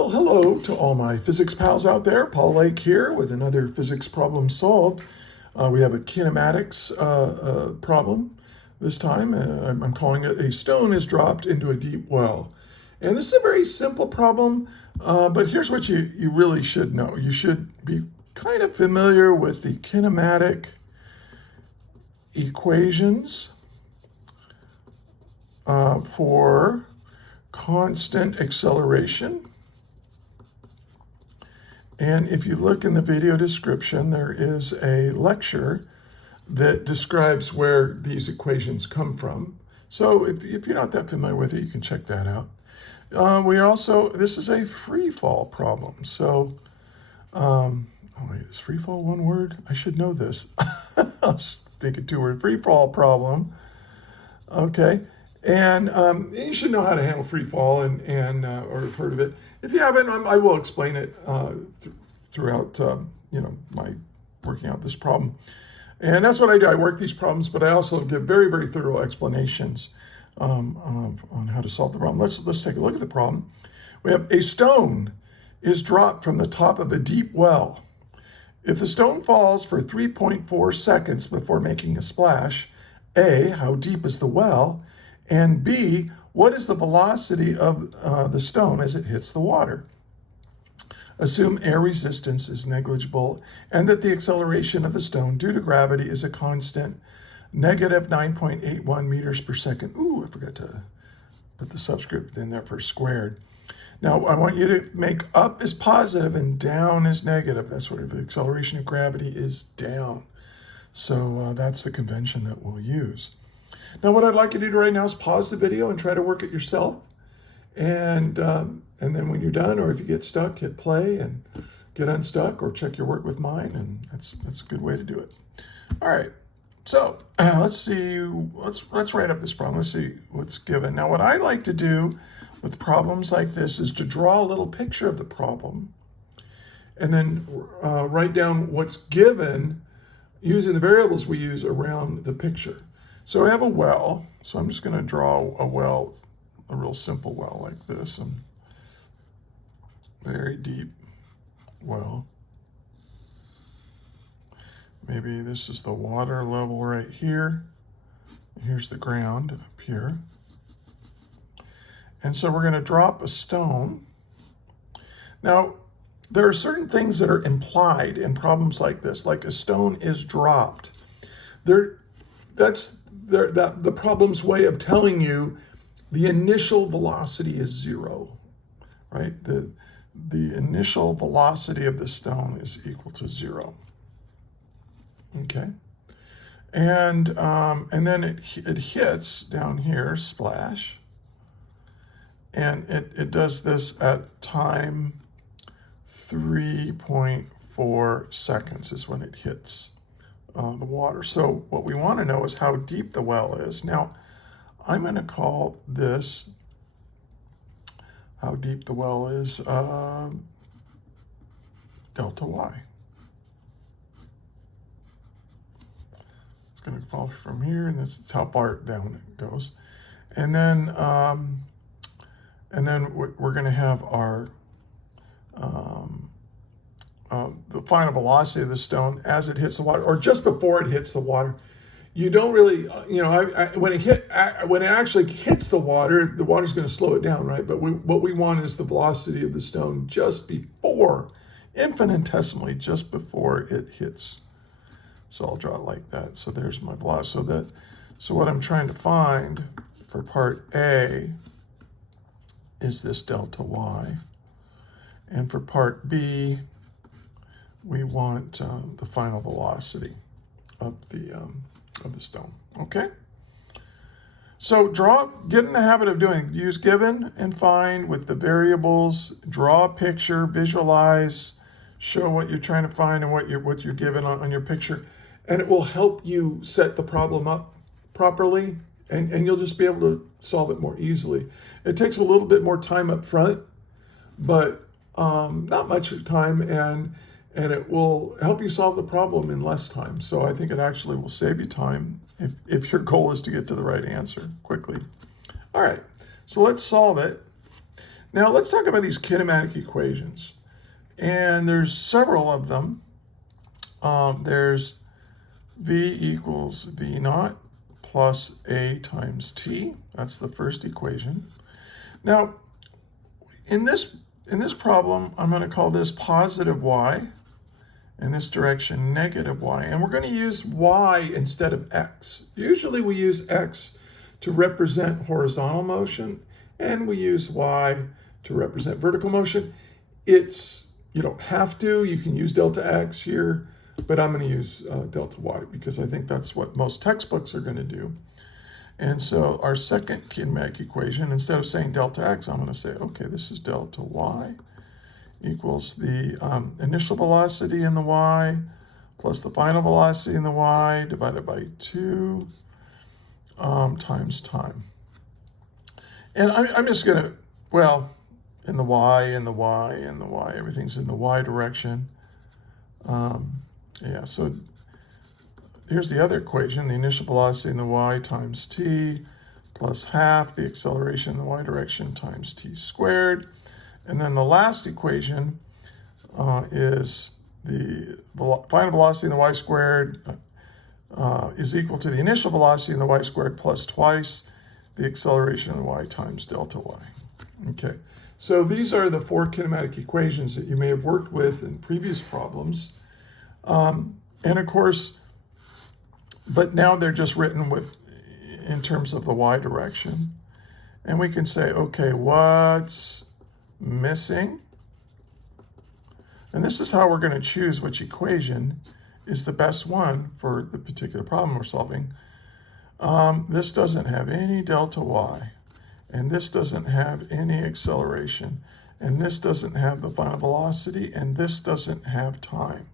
Well, hello to all my physics pals out there. Paul Lake here with another physics problem solved. We have a kinematics problem this time. I'm calling it a stone is dropped into a deep well. And this is a very simple problem, but here's what you really should know. You should be kind of familiar with the kinematic equations for constant acceleration. And if you look in the video description, there is a lecture that describes where these equations come from. So if you're not that familiar with it, you can check that out. This is a free fall problem. So, oh wait, is free fall one word? I should know this. I was thinking two word free fall problem. Okay. And you should know how to handle free fall or have heard of it. If you haven't, I will explain it throughout my working out this problem. And that's what I do. I work these problems, but I also give very, very thorough explanations on how to solve the problem. Let's take a look at the problem. We have a stone is dropped from the top of a deep well. If the stone falls for 3.4 seconds before making a splash, A, how deep is the well? And B, what is the velocity of the stone as it hits the water? Assume air resistance is negligible and that the acceleration of the stone due to gravity is a constant, negative 9.81 meters per second. Ooh, I forgot to put the subscript in there for squared. Now, I want you to make up is positive and down is negative. That's what the acceleration of gravity is down. So that's the convention that we'll use. Now, what I'd like you to do right now is pause the video and try to work it yourself. And then when you're done, or if you get stuck, hit play and get unstuck, or check your work with mine, and that's a good way to do it. All right. So let's see. Let's write up this problem. Let's see what's given. Now, what I like to do with problems like this is to draw a little picture of the problem, and then write down what's given using the variables we use around the picture. So I have a well, so I'm just going to draw a well, a real simple well like this, and very deep well. Maybe this is the water level right here. Here's the ground up here. And so we're going to drop a stone. Now, there are certain things that are implied in problems like this, like a stone is dropped. That's the problem's way of telling you the initial velocity is zero, right? The initial velocity of the stone is equal to zero. Okay, and then it hits down here, splash, and it does this at time 3.4 seconds is when it hits the water. So what we want to know is how deep the well is. Now, I'm going to call this, how deep the well is, delta y. It's going to fall from here, and that's how far down it goes. And then we're going to have our the final velocity of the stone as it hits the water, or just before it hits the water. You don't really, when it actually hits the water's going to slow it down, right? But what we want is the velocity of the stone just before, infinitesimally, just before it hits. So I'll draw it like that. So there's my velocity. So what I'm trying to find for part A is this delta y, and for part B, we want the final velocity of the stone. Okay. So get in the habit of use given and find with the variables, draw a picture, visualize, show what you're trying to find and what you're given on your picture, and it will help you set the problem up properly, and you'll just be able to solve it more easily. It takes a little bit more time up front, but not much time, and it will help you solve the problem in less time. So I think it actually will save you time if your goal is to get to the right answer quickly. All right, so let's solve it. Now let's talk about these kinematic equations. And there's several of them. There's V equals V naught plus A times T. That's the first equation. Now, in this problem, I'm going to call this positive Y, in this direction negative Y. And we're going to use Y instead of X. Usually we use X to represent horizontal motion, and we use Y to represent vertical motion. You don't have to. You can use delta X here, but I'm going to use delta Y because I think that's what most textbooks are going to do. And so our second kinematic equation, instead of saying delta X, I'm going to say, okay, this is delta Y equals the initial velocity in the Y plus the final velocity in the Y divided by 2 times time. And I'm just going to, well, in the Y, in the Y, in the Y, everything's in the Y direction. Yeah, so here's the other equation, the initial velocity in the Y times t plus half the acceleration in the Y direction times t squared. And then the last equation is the final velocity in the Y squared is equal to the initial velocity in the Y squared plus twice the acceleration in the Y times delta Y. Okay, so these are the 4 kinematic equations that you may have worked with in previous problems. And of course, but now they're just written in terms of the Y direction. And we can say, okay, what's missing? And this is how we're going to choose which equation is the best one for the particular problem we're solving. This doesn't have any delta Y, and this doesn't have any acceleration, and this doesn't have the final velocity, and this doesn't have time.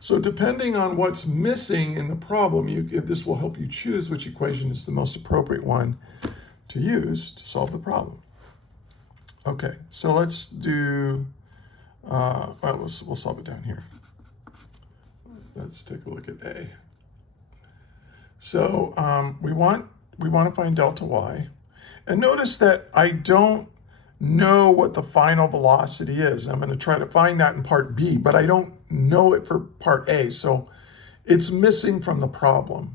So depending on what's missing in the problem, this will help you choose which equation is the most appropriate one to use to solve the problem. Okay, so let's do, we'll solve it down here. Let's take a look at A. So we want to find delta Y. And notice that I don't know what the final velocity is. I'm going to try to find that in part B, but I don't know it for part A. So it's missing from the problem.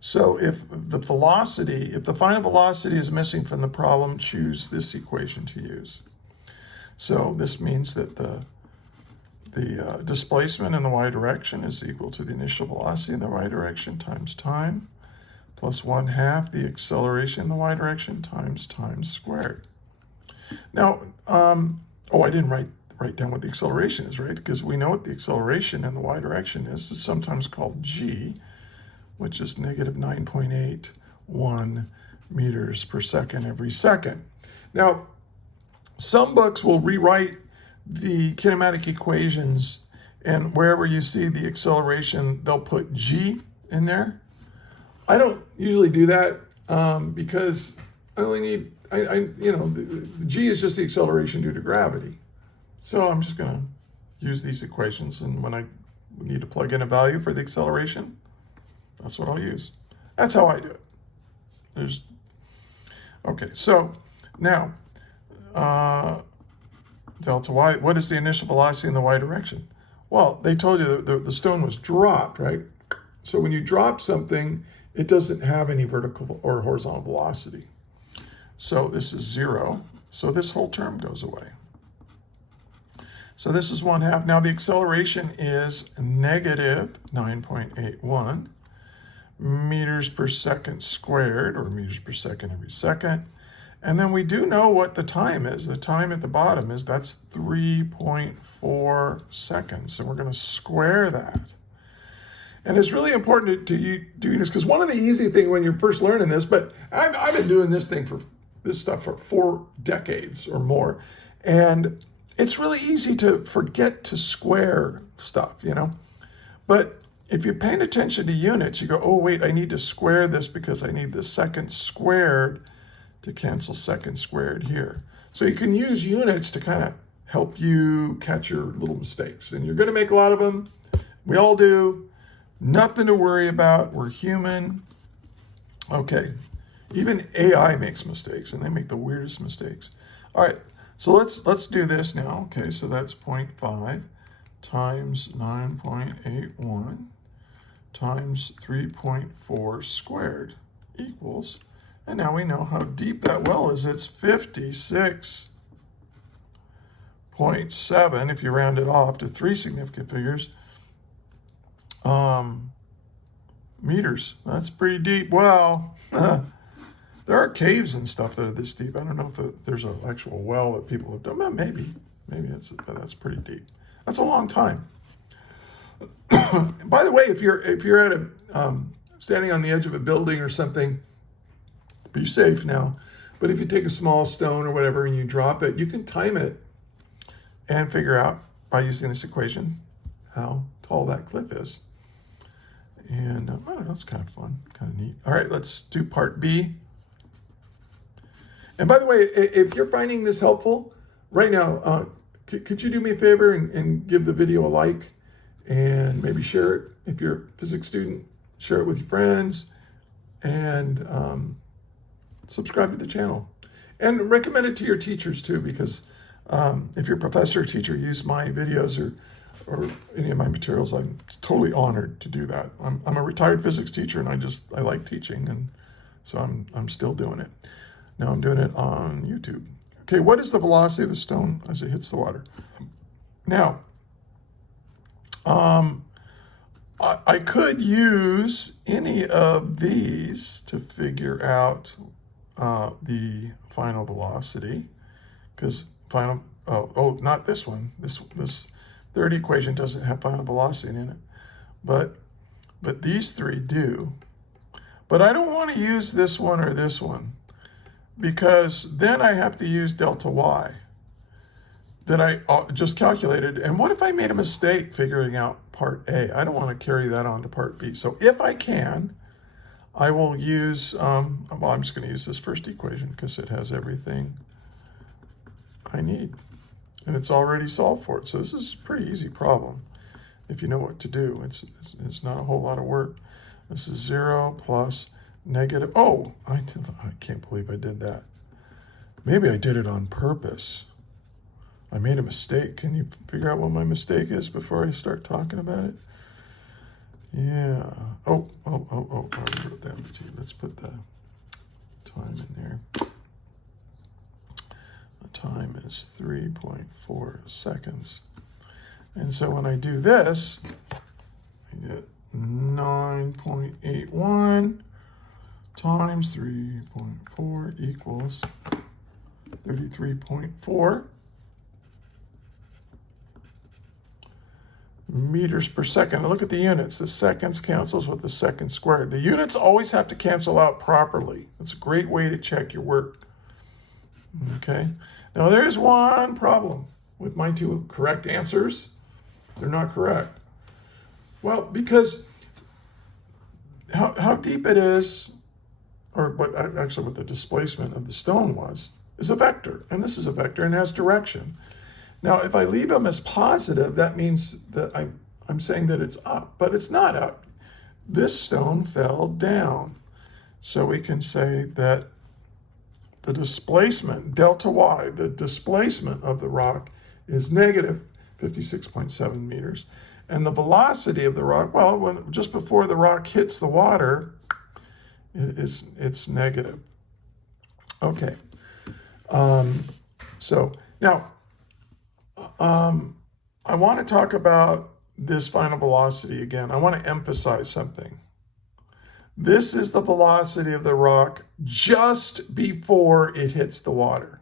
So if the final velocity is missing from the problem, choose this equation to use. So this means that the displacement in the Y direction is equal to the initial velocity in the Y direction times time plus 1/2 the acceleration in the Y direction times time squared. Now, I didn't write down what the acceleration is, right? Because we know what the acceleration in the Y direction is. It's sometimes called g, which is negative 9.81 meters per second every second. Now, some books will rewrite the kinematic equations, and wherever you see the acceleration, they'll put g in there. I don't usually do that because I only need, the g is just the acceleration due to gravity. So I'm just going to use these equations, and when I need to plug in a value for the acceleration, that's what I'll use. That's how I do it. Okay, so now, delta Y, what is the initial velocity in the Y direction? Well, they told you that the stone was dropped, right? So when you drop something, it doesn't have any vertical or horizontal velocity. So this is 0. So this whole term goes away. So this is 1/2. Now the acceleration is negative 9.81 meters per second squared, or meters per second every second. And then we do know what the time is. The time at the bottom that's 3.4 seconds. So we're going to square that. And it's really important to you doing this, because one of the easy things when you're first learning this, but I've been doing this stuff for 4 decades or more. And it's really easy to forget to square stuff, But if you're paying attention to units, you go, oh, wait, I need to square this because I need the second squared to cancel second squared here. So you can use units to kind of help you catch your little mistakes. And you're going to make a lot of them. We all do. Nothing to worry about. We're human. Okay. Even AI makes mistakes, and they make the weirdest mistakes. All right. So let's do this now. Okay, so that's 0.5 times 9.81 times 3.4 squared equals, and now we know how deep that well is. It's 56.7, if you round it off to 3 significant figures, meters. That's pretty deep. Well, there are caves and stuff that are this deep. I don't know if there's an actual well that people have done. Well, maybe that's pretty deep. That's a long time. By the way, if you're at a standing on the edge of a building or something, be safe now. But if you take a small stone or whatever and you drop it, you can time it and figure out by using this equation how tall that cliff is. And I don't know, it's kind of fun, kind of neat. All right, let's do part B. And by the way, if you're finding this helpful right now, could you do me a favor and give the video a like and maybe share it? If you're a physics student, share it with your friends, and subscribe to the channel. And recommend it to your teachers too, because if your professor or teacher used my videos or any of my materials, I'm totally honored to do that. I'm a retired physics teacher, and I like teaching, and so I'm still doing it. Now I'm doing it on YouTube. Okay, what is the velocity of the stone as it hits the water? Now, I could use any of these to figure out the final velocity, because not this one. This third equation doesn't have final velocity in it, but these three do. But I don't want to use this one or this one, because then I have to use delta y that I just calculated. And what if I made a mistake figuring out part A? I don't want to carry that on to part B. So if I can, I will use, I'm just going to use this first equation because it has everything I need. And it's already solved for it. So this is a pretty easy problem if you know what to do. It's not a whole lot of work. This is 0 plus negative. Oh, I can't believe I did that. Maybe I did it on purpose. I made a mistake. Can you figure out what my mistake is before I start talking about it? Yeah. Oh, I wrote that to you. Let's put the time in there. The time is 3.4 seconds. And so when I do this, I get 9.81 times 3.4 equals 33.4 meters per second. Now look at the units. The seconds cancels with the second squared. The units always have to cancel out properly. It's a great way to check your work. Okay. Now there is one problem with my two correct answers. They're not correct. Well, because how deep it is, or what the displacement of the stone was, is a vector. And this is a vector and has direction. Now, if I leave them as positive, that means that I'm saying that it's up, but it's not up. This stone fell down. So we can say that the displacement, delta y, the displacement of the rock is negative 56.7 meters. And the velocity of the rock, well, just before the rock hits the water, it's negative. Okay. So now, I want to talk about this final velocity again. I want to emphasize something. This is the velocity of the rock just before it hits the water.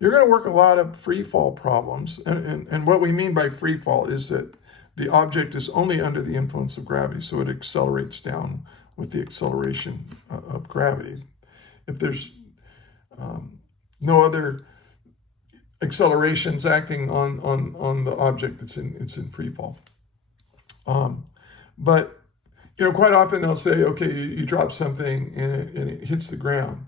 You're going to work a lot of free fall problems. And what we mean by free fall is that the object is only under the influence of gravity, so it accelerates down with the acceleration of gravity. If there's no other accelerations acting on the object, it's in free fall. But quite often they'll say, okay, you drop something and it hits the ground.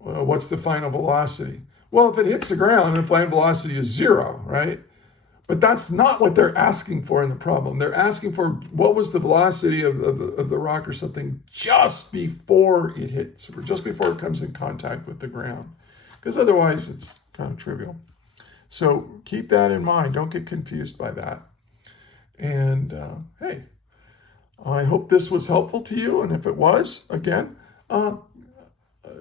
Well, what's the final velocity? Well, if it hits the ground, the final velocity is 0, right? But that's not what they're asking for in the problem. They're asking for what was the velocity of the rock or something just before it hits, or just before it comes in contact with the ground. Because otherwise kind of trivial. So keep that in mind. Don't get confused by that. And hey, I hope this was helpful to you. And if it was, again,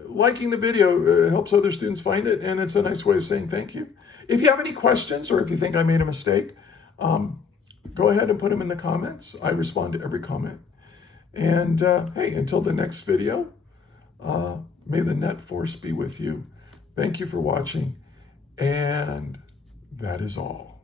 liking the video helps other students find it, and it's a nice way of saying thank you. If you have any questions or if you think I made a mistake, go ahead and put them in the comments. I respond to every comment. And hey, until the next video, may the net force be with you. Thank you for watching, and that is all.